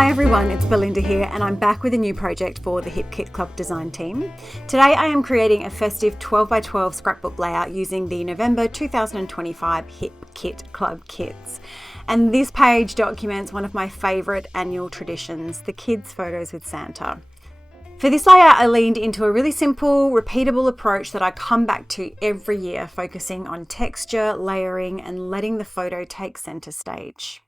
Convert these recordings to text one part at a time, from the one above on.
Hi everyone, it's Belinda here and I'm back with a new project for the Hip Kit Club design team. Today I am creating a festive 12x12 scrapbook layout using the November 2025 Hip Kit Club kits. And this page documents one of my favourite annual traditions, the kids' photos with Santa. For this layout, I leaned into a really simple, repeatable approach that I come back to every year, focusing on texture, layering, and letting the photo take centre stage.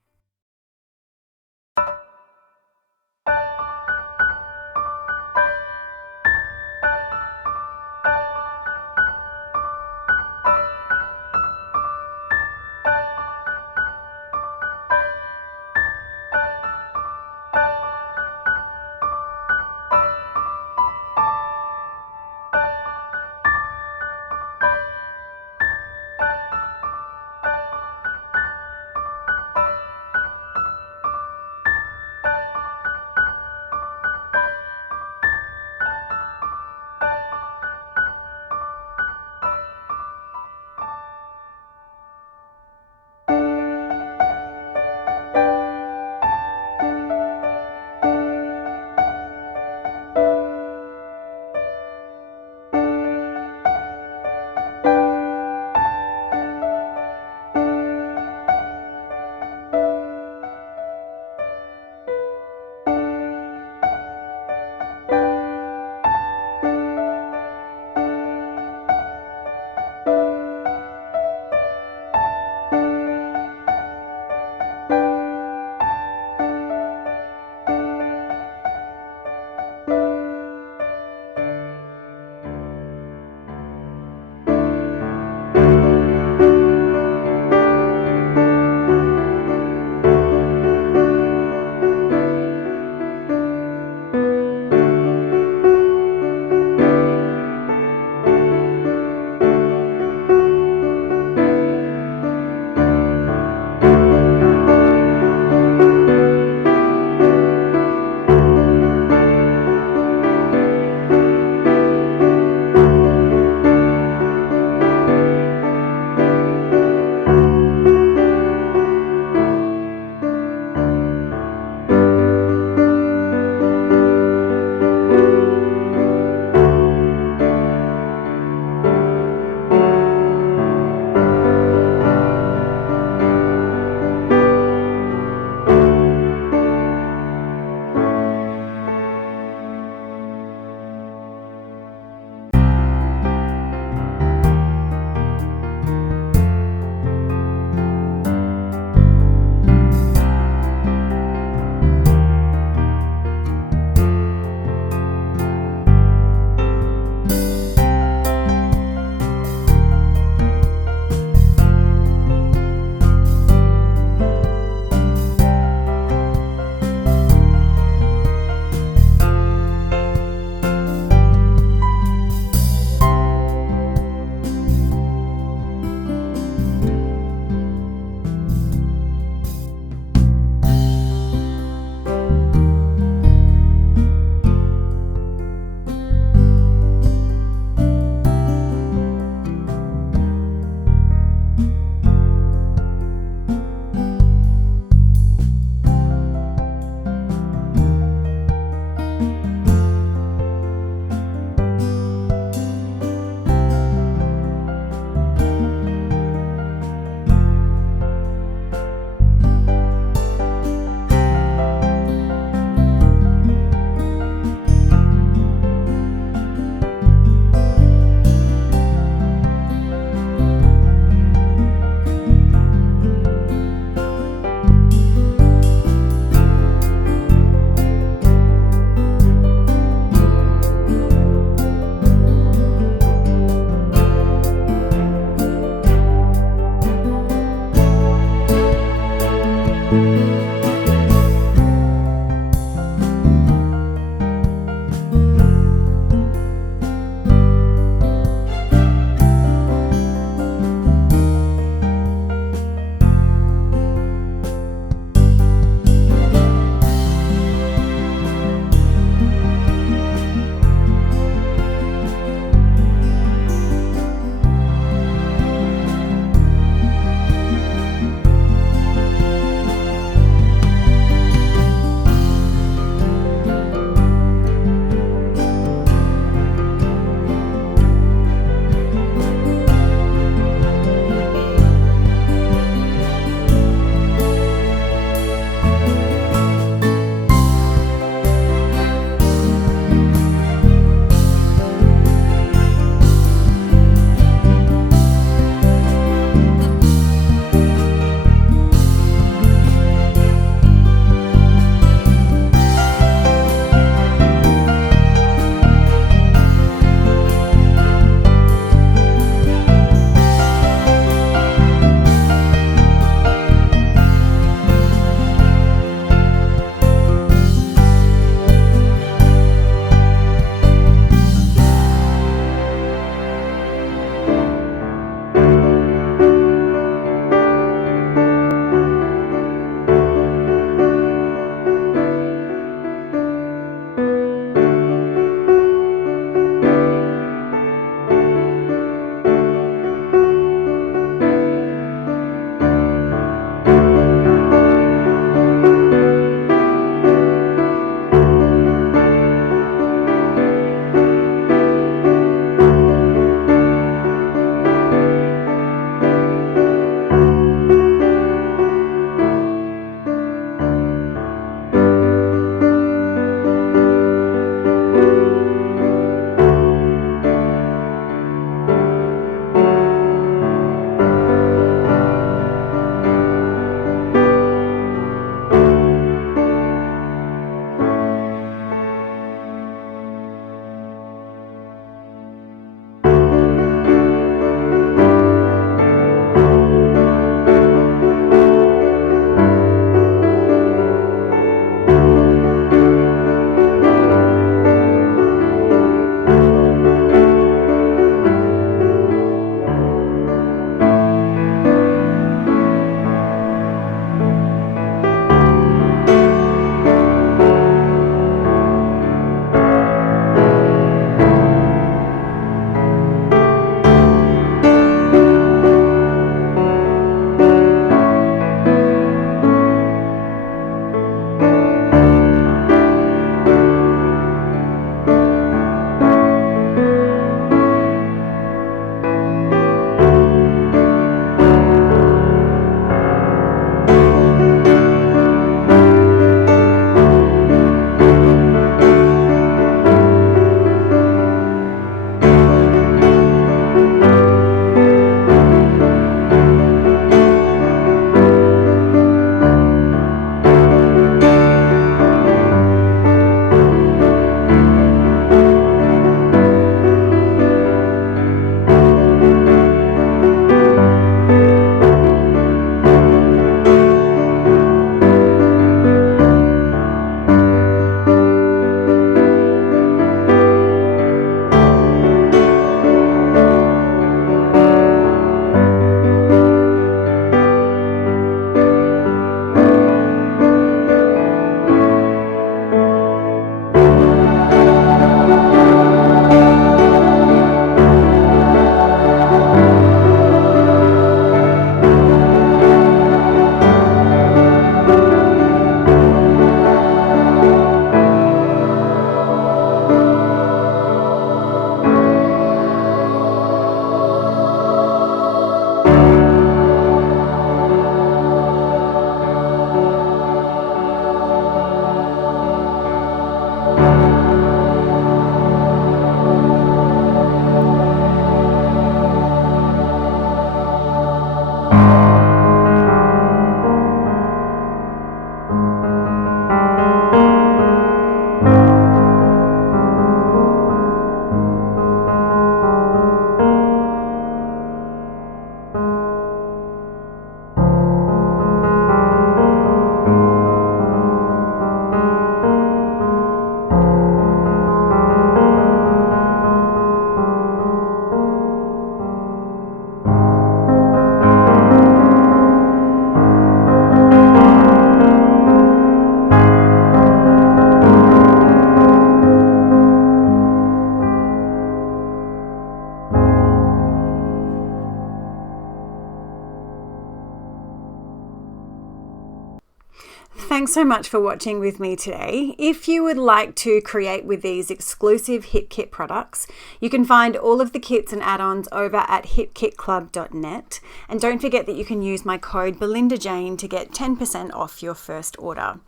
thanks so much for watching with me today. If you would like to create with these exclusive Hip Kit products, you can find all of the kits and add-ons over at hipkitclub.net. And don't forget that you can use my code BelindaJane to get 10% off your first order.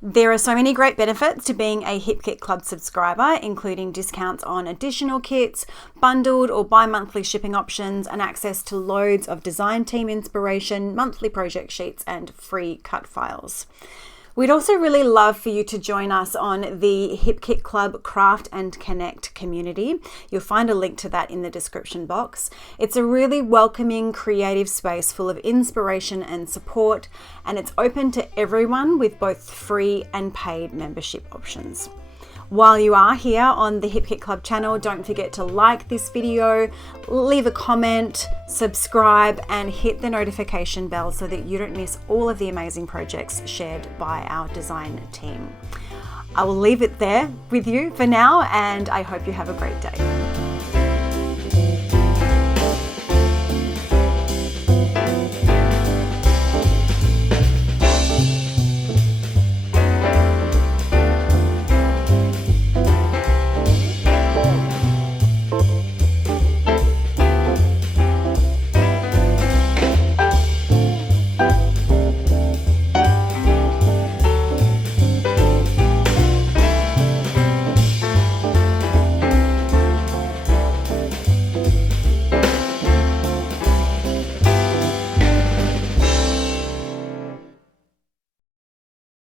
There are so many great benefits to being a Hip Kit Club subscriber, including discounts on additional kits, bundled or bi-monthly shipping options, and access to loads of design team inspiration, monthly project sheets, and free cut files. We'd also really love for you to join us on the Hip Kit Club Craft and Connect community. You'll find a link to that in the description box. It's a really welcoming, creative space full of inspiration and support, and it's open to everyone with both free and paid membership options. While you are here on the Hip Kit Club channel, don't forget to like this video, leave a comment, subscribe, and hit the notification bell so that you don't miss all of the amazing projects shared by our design team. I will leave it there with you for now, and I hope you have a great day.